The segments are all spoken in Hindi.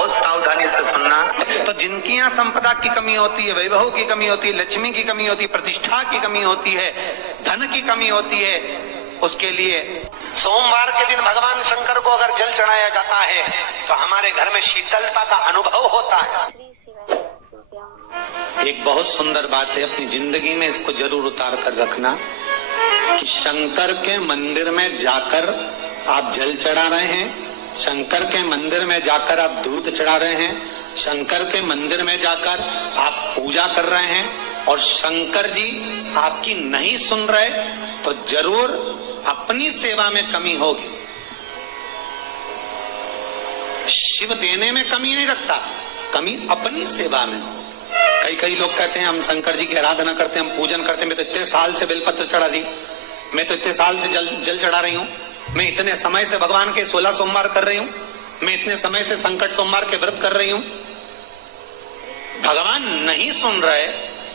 बहुत सावधानी से सुनना। तो जिनकी यहाँ संपदा की कमी होती है, वैभव की कमी होती है, लक्ष्मी की कमी होती है, प्रतिष्ठा की कमी होती है, धन की कमी होती है, उसके लिए सोमवार के दिन भगवान शंकर को अगर जल चढ़ाया जाता है तो हमारे घर में शीतलता का अनुभव होता है। एक बहुत सुंदर बात है, अपनी जिंदगी में इसको जरूर उतार कर रखना कि शंकर के मंदिर में जाकर आप जल चढ़ा रहे हैं, शंकर के मंदिर में जाकर आप दूध चढ़ा रहे हैं, शंकर के मंदिर में जाकर आप पूजा कर रहे हैं और शंकर जी आपकी नहीं सुन रहे तो जरूर अपनी सेवा में कमी होगी। शिव देने में कमी नहीं रखता, कमी अपनी सेवा में हो। कई लोग कहते हैं हम शंकर जी की आराधना करते हैं, हम पूजन करते हैं, मैं तो इतने साल से बेलपत्र चढ़ा दी, मैं तो इतने साल से जल चढ़ा रही हूँ, मैं इतने समय से भगवान के 16 सोमवार कर रही हूँ, मैं इतने समय से संकट सोमवार के व्रत कर रही हूँ। भगवान नहीं सुन रहे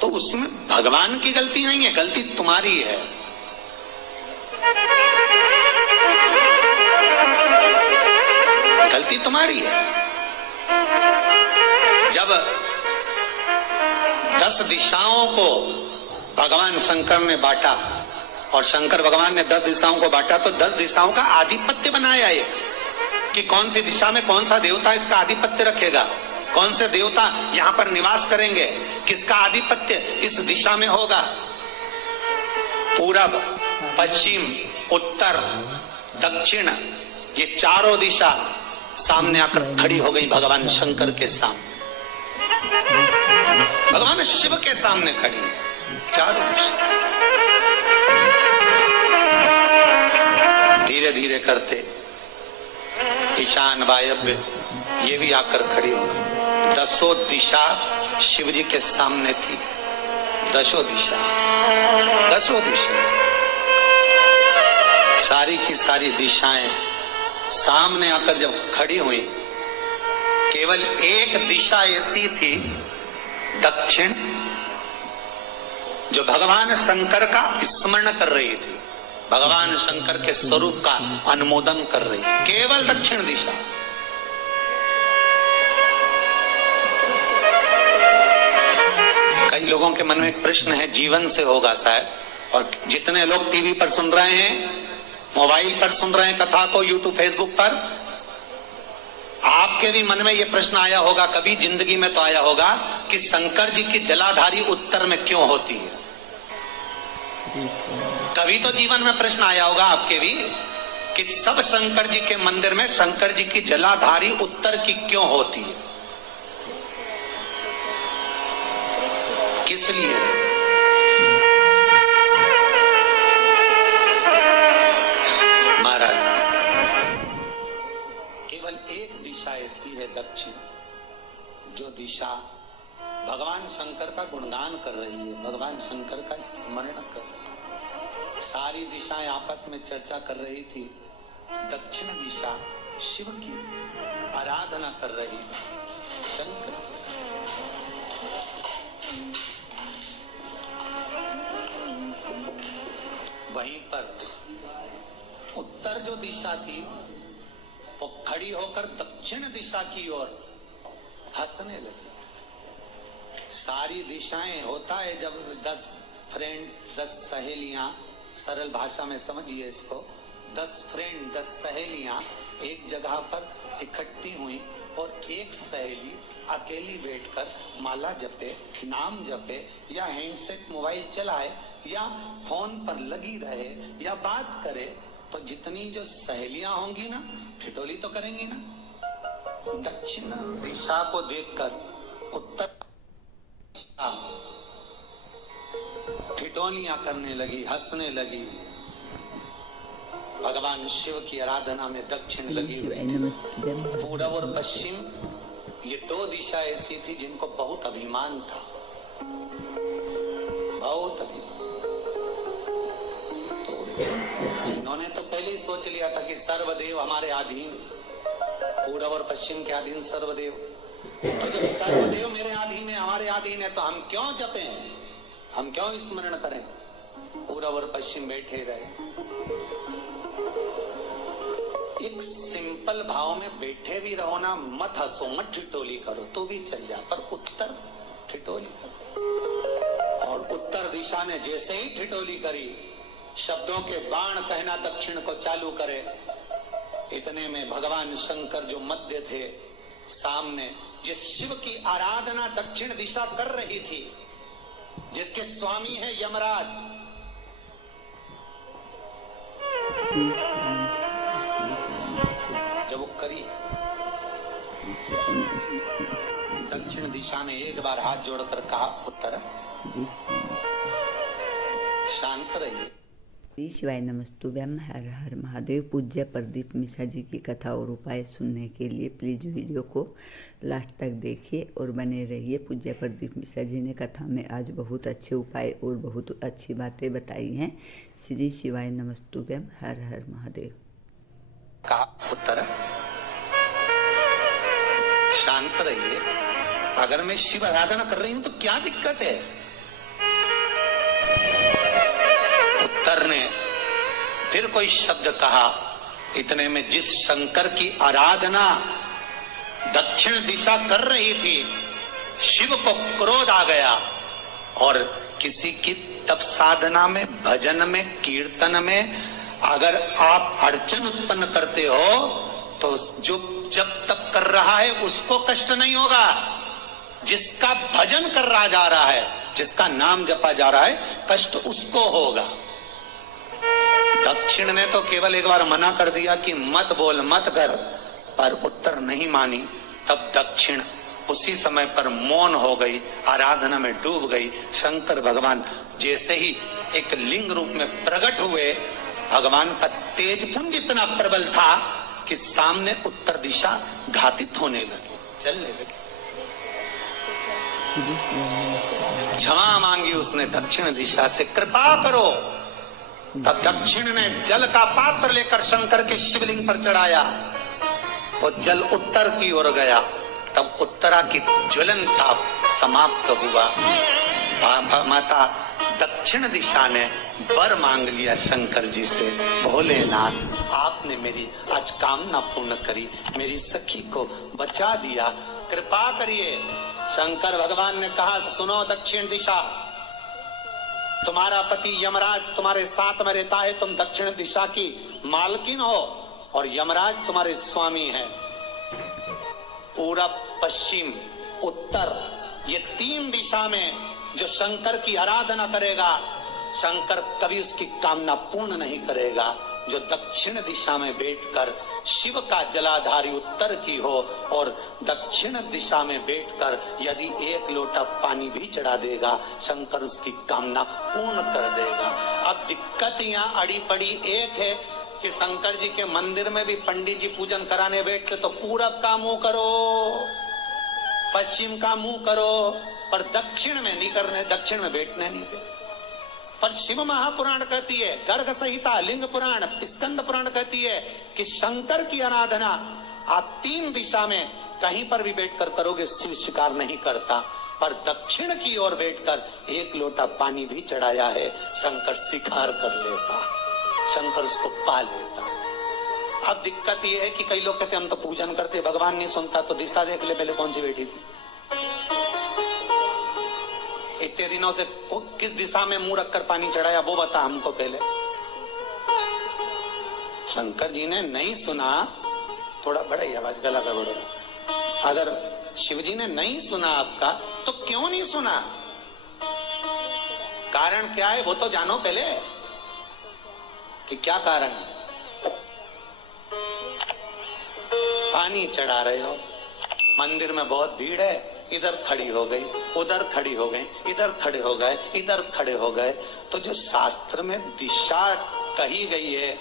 तो उसमें भगवान की गलती नहीं है, गलती तुम्हारी है। गलती तुम्हारी है। जब 10 दिशाओं को भगवान शंकर ने बांटा और शंकर भगवान ने 10 दिशाओं को बांटा तो 10 दिशाओं का आधिपत्य बनाया है कि कौन सी दिशा में कौन सा देवता इसका आधिपत्य रखेगा, कौन से देवता यहाँ पर निवास करेंगे, किसका आधिपत्य इस दिशा में होगा। पूरब, पश्चिम, उत्तर, दक्षिण, ये चारों दिशा सामने आकर खड़ी हो गई भगवान शंकर के सामने, भगवान शिव के सामने खड़ी चारों दिशा। धीरे धीरे करते ईशान वायव्य ये भी आकर खड़ी हो गई। 10 दिशा शिव जी के सामने थी, 10 दिशा सारी की सारी दिशाएं सामने आकर जब खड़ी हुई, केवल एक दिशा ऐसी थी दक्षिण, जो भगवान शंकर का स्मरण कर रही थी, भगवान शंकर के स्वरूप का अनुमोदन कर रही थी, केवल दक्षिण दिशा। कई लोगों के मन में एक प्रश्न है, जीवन से होगा शायद, और जितने लोग टीवी पर सुन रहे हैं, मोबाइल पर सुन रहे हैं कथा को, यूट्यूब फेसबुक पर, आपके भी मन में यह प्रश्न आया होगा, कभी जिंदगी में तो आया होगा कि शंकर जी की जलाधारी उत्तर में क्यों होती है। कभी तो जीवन में प्रश्न आया होगा आपके भी कि सब शंकर जी के मंदिर में शंकर जी की जलाधारी उत्तर की क्यों होती है, किस लिए। महाराज केवल एक दिशा ऐसी है दक्षिण, जो दिशा भगवान शंकर का गुणगान कर रही है, भगवान शंकर का स्मरण कर रही है। सारी दिशाएं आपस में चर्चा कर रही थी, दक्षिण दिशा शिव की आराधना कर रही है, शंकर। वहीं पर उत्तर जो दिशा थी वो खड़ी होकर दक्षिण दिशा की ओर हंसने लगी। सारी दिशाएं होता है जब 10 फ्रेंड, 10 सहेलियां, सरल भाषा में समझिए इसको, 10 फ्रेंड, 10 सहेलियां एक जगह पर इकट्ठी हुई और एक सहेली अकेली बैठकर माला जपे, नाम जपे, या हैंडसेट मोबाइल चलाए, या फोन पर लगी रहे, या बात करे, तो जितनी जो सहेलियां होंगी ना, ठिठोली तो करेंगी ना। दक्षिण दिशा को देखकर उत्तर ठिठोलियां करने लगी, हंसने लगी। भगवान शिव की आराधना में दक्षिण लगी हुई। पूरब और पश्चिम ये 2 दिशा ऐसी थी जिनको बहुत अभिमान था, बहुत अभिमान। तो इन्होंने तो पहले ही सोच लिया था कि सर्वदेव हमारे अधीन, पूरब और पश्चिम के अधीन सर्वदेव। तो जब सर्वदेव मेरे अधीन है, हमारे अधीन है, तो हम क्यों जपें, हम क्यों स्मरण करें। पूरब और पश्चिम बैठे रहे। एक सिंपल भाव में बैठे भी रहो ना, मत हंसो, मत ठिठोली करो तो भी चल जा, पर उत्तर ठिठोली करो। और उत्तर दिशा ने जैसे ही ठिठोली करी, शब्दों के बाण कहना दक्षिण को चालू करे, इतने में भगवान शंकर जो मध्य थे सामने, जिस शिव की आराधना दक्षिण दिशा कर रही थी, जिसके स्वामी है यमराज, जब वो करी, दक्षिण दिशा ने एक बार हाथ जोड़कर कहा, उत्तर शांत रहिए। श्री शिवाय नमस्तुभ्यम। हर हर महादेव। पूज्य प्रदीप मिश्रा जी की कथा और उपाय सुनने के लिए प्लीज वीडियो को लास्ट तक देखिए और बने रहिए। पूज्य प्रदीप मिश्रा जी ने कथा में आज बहुत अच्छे उपाय और बहुत अच्छी बातें बताई हैं। श्री शिवाय नमस्तुभ्यम। हर हर महादेव। कहा, उत्तर शांत रहिए, अगर मैं शिव आराधना कर रही हूं तो क्या दिक्कत है? उत्तर ने फिर कोई शब्द कहा, इतने में जिस शंकर की आराधना दक्षिण दिशा कर रही थी, शिव को क्रोध आ गया और किसी की तप साधना में, भजन में, कीर्तन में अगर आप अड़चन उत्पन्न करते हो तो जो जब तप कर रहा है उसको कष्ट नहीं होगा, जिसका भजन कर रहा जा रहा है, जिसका नाम जपा जा रहा है, कष्ट उसको होगा। दक्षिण ने तो केवल एक बार मना कर दिया कि मत बोल, मत कर, पर उत्तर नहीं मानी। तब दक्षिण उसी समय पर मौन हो गई, आराधना में डूब गई। शंकर भगवान जैसे ही एक लिंग रूप में प्रकट हुए, भगवान का तेजपुंज इतना प्रबल था कि सामने उत्तर दिशा घातित होने लगी, चलने लगी। क्षमा मांगी उसने दक्षिण दिशा से, कृपा करो। तब दक्षिण ने जल का पात्र लेकर शंकर के शिवलिंग पर चढ़ाया, वो जल उत्तर की ओर गया। तब उत्तरा की ज्वलन ताप समाप्त हुआ। माता दक्षिण दिशा ने वर मांग लिया शंकर जी से, भोलेनाथ आपने मेरी आज कामना पूर्ण करी, मेरी सखी को बचा दिया, कृपा करिए। शंकर भगवान ने कहा, सुनो दक्षिण दिशा, तुम्हारा पति यमराज तुम्हारे साथ में रहता है, तुम दक्षिण दिशा की मालकिन हो और यमराज तुम्हारे स्वामी है। पूरब, पश्चिम, उत्तर, ये तीन दिशा में जो शंकर की आराधना करेगा, शंकर कभी उसकी कामना पूर्ण नहीं करेगा। जो दक्षिण दिशा में बैठकर शिव का जलाधारी उत्तर की हो और दक्षिण दिशा में बैठकर यदि एक लोटा पानी भी चढ़ा देगा, शंकर उसकी कामना पूर्ण कर देगा। अब दिक्कत यहाँ अड़ी पड़ी एक है कि शंकर जी के मंदिर में भी पंडित जी पूजन कराने बैठते तो पूरब का मुंह करो, पश्चिम का मुंह करो, पर दक्षिण में नहीं करने, दक्षिण में बैठने नहीं दे। पर शिव महापुराण कहती है, गर्ग संहिता, लिंग पुराण, स्कंद पुराण कहती है कि शंकर की आराधना आप तीन दिशा में कहीं पर भी बैठकर करोगे, शिव स्वीकार नहीं करता। पर दक्षिण की ओर बैठकर एक लोटा पानी भी चढ़ाया है, शंकर स्वीकार कर लेता, शंकर उसको पा लेता। अब दिक्कत यह है कि कई लोग कहते हम तो पूजन करते, भगवान नहीं सुनता, तो दिशा देख ले पहले कौन सी बैठी थी। इतने दिनों से किस दिशा में मुंह रखकर पानी चढ़ाया वो बता हमको पहले। शंकर जी ने नहीं सुना, थोड़ा बड़ा ही आवाज, गला का बड़ा। अगर शिव जी ने नहीं सुना आपका तो क्यों नहीं सुना, कारण क्या है वो तो जानो पहले कि क्या कारण है। पानी चढ़ा रहे हो, मंदिर में बहुत भीड़ है, इधर खड़ी हो गई, उधर खड़ी हो गई, इधर खड़े हो गए, इधर खड़े हो गए, तो जो शास्त्र में दिशा कही गई है,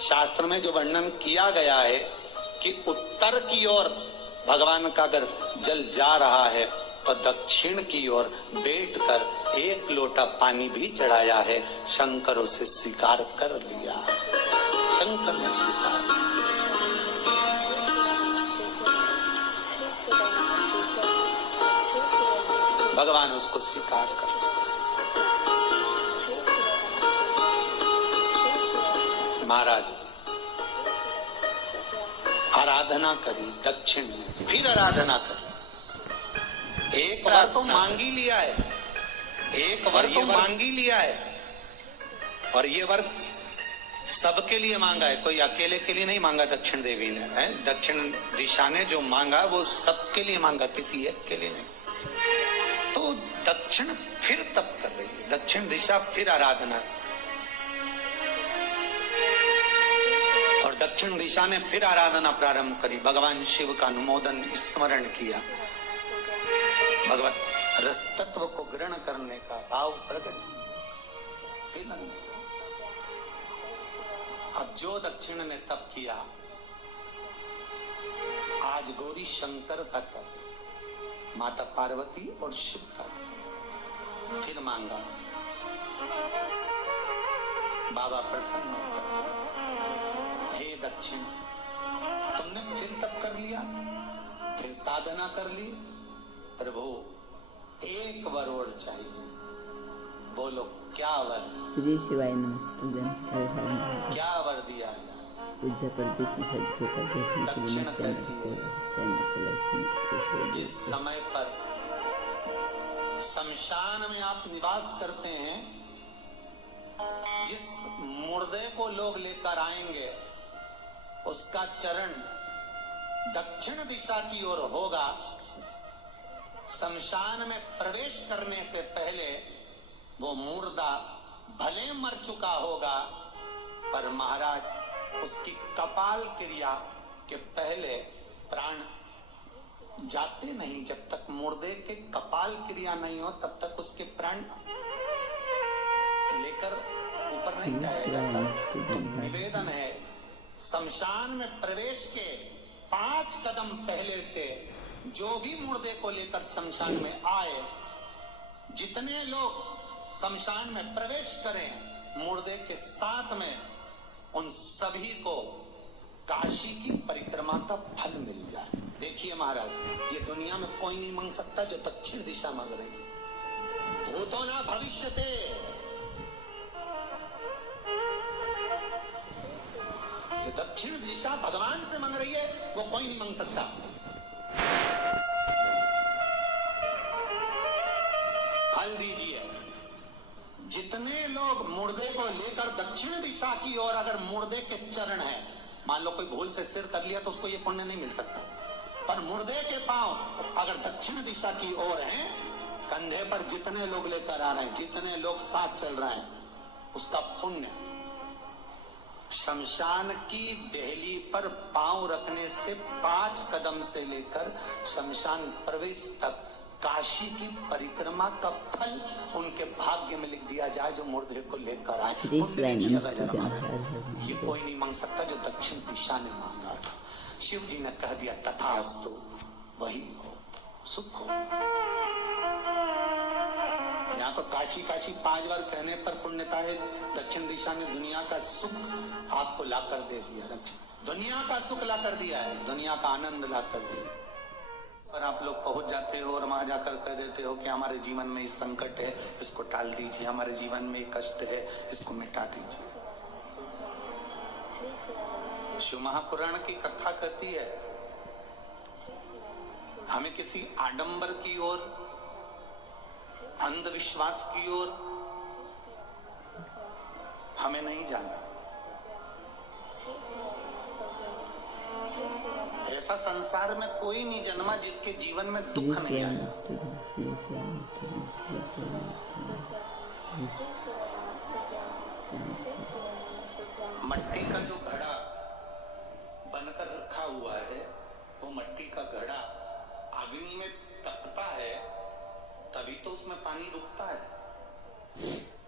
शास्त्र में जो वर्णन किया गया है कि उत्तर की ओर भगवान का अगर जल जा रहा है तो दक्षिण की ओर बैठकर एक लोटा पानी भी चढ़ाया है, शंकर उसे स्वीकार कर लिया, शंकर ने स्वीकार। भगवान उसको स्वीकार कर। महाराज आराधना करी दक्षिण में, फिर आराधना करी। एक बार तो मांग ही लिया है, एक बार तो मांग ही लिया है, और ये वर सबके लिए मांगा है, कोई अकेले के लिए नहीं मांगा दक्षिण देवी ने, है दक्षिण दिशा ने जो मांगा वो सबके लिए मांगा, किसी एक के लिए नहीं। तो दक्षिण फिर तप कर रही है, दक्षिण दिशा फिर आराधना, और दक्षिण दिशा ने फिर आराधना प्रारंभ करी, भगवान शिव का अनुमोदन स्मरण किया, भगवत रस तत्व को ग्रहण करने का भाव प्रकट। अब जो दक्षिण ने तप किया, आज गौरी शंकर का तप, माता पार्वती और शिव का तप, फिर मांगा बाबा प्रसन्न होकर, हे दक्षिण तुमने फिर तप कर लिया, फिर साधना कर ली, प्रभु एक वर और चाहिए, बोलो क्या वर? श्री शिवाय नमस्तुभ्यं हर हर महादेव। क्या वर दिया जाए? पूज्य प्रदीप मिश्रा जी को दक्षिण जिस समय पर शमशान में आप निवास करते हैं, जिस मुर्दे को लोग लेकर आएंगे उसका चरण दक्षिण दिशा की ओर होगा। शमशान में प्रवेश करने से पहले वो मुर्दा भले मर चुका होगा, पर महाराज उसकी कपाल क्रिया के पहले प्राण जाते नहीं, जब तक मुर्दे के कपाल क्रिया नहीं हो तब तक उसके प्राण लेकर ऊपर नहीं जाया जाता। तो निवेदन है, शमशान में प्रवेश के 5 कदम पहले से जो भी मुर्दे को लेकर शमशान में आए, जितने लोग शमशान में प्रवेश करें मुर्दे के साथ में, उन सभी को काशी की परिक्रमा का फल मिल जाए। देखिए महाराज, ये दुनिया में कोई नहीं मांग सकता जो दक्षिण दिशा मांग रही है। भूतो ना भविष्यते, जो दक्षिण दिशा भगवान से मांग रही है वो कोई नहीं मांग सकता। फल दीजिए। जितने लोग मुर्दे को लेकर दक्षिण दिशा की ओर, अगर मुर्दे के चरण है, मान लो कोई भूल से सिर कर लिया तो उसको ये पुण्य नहीं मिल सकता, पर मुर्दे के पांव अगर दक्षिण दिशा की ओर हैं, कंधे पर जितने लोग लेकर आ रहे हैं, जितने लोग साथ चल रहे हैं, उसका पुण्य शमशान की देहली पर पांव रखने से 5 कदम से लेकर शमशान प्रवेश तक काशी की परिक्रमा का फल उनके भाग्य में लिख दिया जाए, जो मुर्दे को लेकर आए। ये कोई नहीं मांग सकता जो दक्षिण दिशा ने मांगा था। शिव जी ने कह दिया तथास्तु, वही हो, सुख हो। यहाँ तो काशी काशी 5 बार कहने पर पुण्यता है, दक्षिण दिशा ने दुनिया का सुख आपको लाकर दे दिया, दुनिया का सुख लाकर दिया है, दुनिया का आनंद लाकर दिया। पर आप लोग पहुंच जाते हो और वहां जाकर कह देते हो कि हमारे जीवन में इस संकट है, इसको टाल दीजिए, हमारे जीवन में कष्ट है, इसको मिटा दीजिए। शिव महापुराण की कथा कहती है, हमें किसी आडंबर की ओर, अंधविश्वास की ओर हमें नहीं जाना। ऐसा संसार में कोई नहीं जन्मा जिसके जीवन में दुख नहीं आया। मट्टी का जो घड़ा बनकर रखा हुआ है, वो मट्टी का घड़ा अग्नि में तपता है, तभी तो उसमें पानी रुकता है।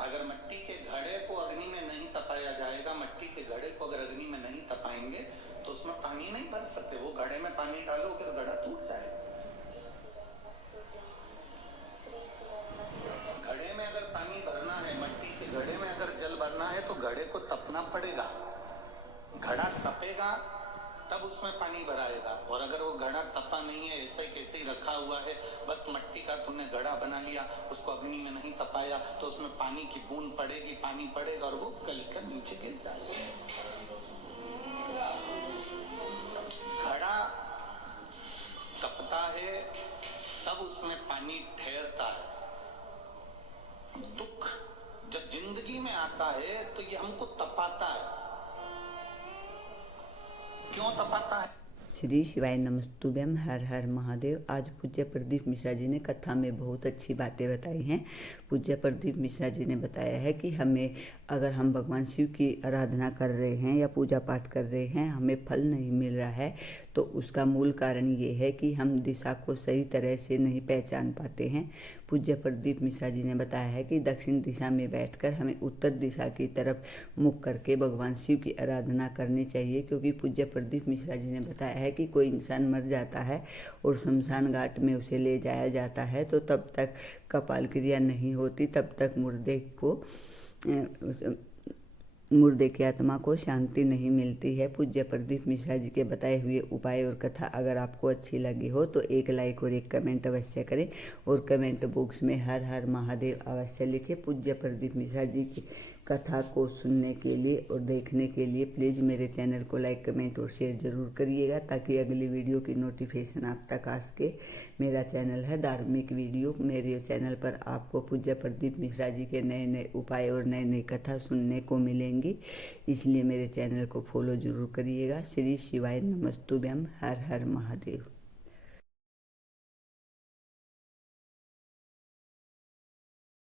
अगर मट्टी के घड़े को अग्नि में नहीं तपाया जाएगा, मट्टी के घड़े को अगर अग्नि में नहीं तपाएंगे तो उसमें पानी नहीं भर सकते। वो घड़े में पानी डालो फिर घड़ा टूट जाएगा। घड़े में अगर पानी भरना है, मट्टी के घड़े में अगर जल भरना है तो घड़े को तपना पड़ेगा। घड़ा तपेगा तब उसमें पानी भराएगा, और अगर वो घड़ा तपा नहीं है, ऐसे कैसे ही रखा हुआ है, बस मट्टी का तुमने घड़ा बना लिया, उसको अग्नि में नहीं तपाया, तो उसमें पानी की बूंद पड़ेगी, पानी पड़ेगा और वो गलकर नीचे गिर जाएगा। होता है तब उसमें पानी ठहरता है। दुख जब जिंदगी में आता है तो ये हमको तपाता है। क्यों तपाता है? श्री शिवाय नमस्तुभ्यम, हर हर महादेव। आज पूज्य प्रदीप मिश्रा जी ने कथा में बहुत अच्छी बातें बताई हैं। पूज्य प्रदीप मिश्रा जी ने बताया है कि हमें अगर हम भगवान शिव की आराधना कर रहे हैं या पूजा पाठ कर रहे हैं, हमें फल नहीं मिल रहा है, तो उसका मूल कारण ये है कि हम दिशा को सही तरह से नहीं पहचान पाते हैं। पूज्य प्रदीप मिश्रा जी ने बताया है कि दक्षिण दिशा में बैठकर हमें उत्तर दिशा की तरफ मुख करके भगवान शिव की आराधना करनी चाहिए, क्योंकि पूज्य प्रदीप मिश्रा जी ने बताया है कि कोई इंसान मर जाता है और शमशान घाट में उसे ले जाया जाता है तो तब तक कपाल क्रिया नहीं होती, तब तक मुर्दे की आत्मा को शांति नहीं मिलती है। पूज्य प्रदीप मिश्रा जी के बताए हुए उपाय और कथा अगर आपको अच्छी लगी हो तो एक लाइक और एक कमेंट अवश्य करें और कमेंट बॉक्स में हर हर महादेव अवश्य लिखें। पूज्य प्रदीप मिश्रा जी की कथा को सुनने के लिए और देखने के लिए प्लीज़ मेरे चैनल को लाइक कमेंट और शेयर ज़रूर करिएगा, ताकि अगली वीडियो की नोटिफिकेशन आप तक आ सके। मेरा चैनल है धार्मिक वीडियो। मेरे चैनल पर आपको पूज्य प्रदीप मिश्रा जी के नए नए उपाय और नई नई कथा सुनने को मिलेंगी, इसलिए मेरे चैनल को फॉलो ज़रूर करिएगा। श्री शिवाय नमस्तुभ्यम, हर हर महादेव।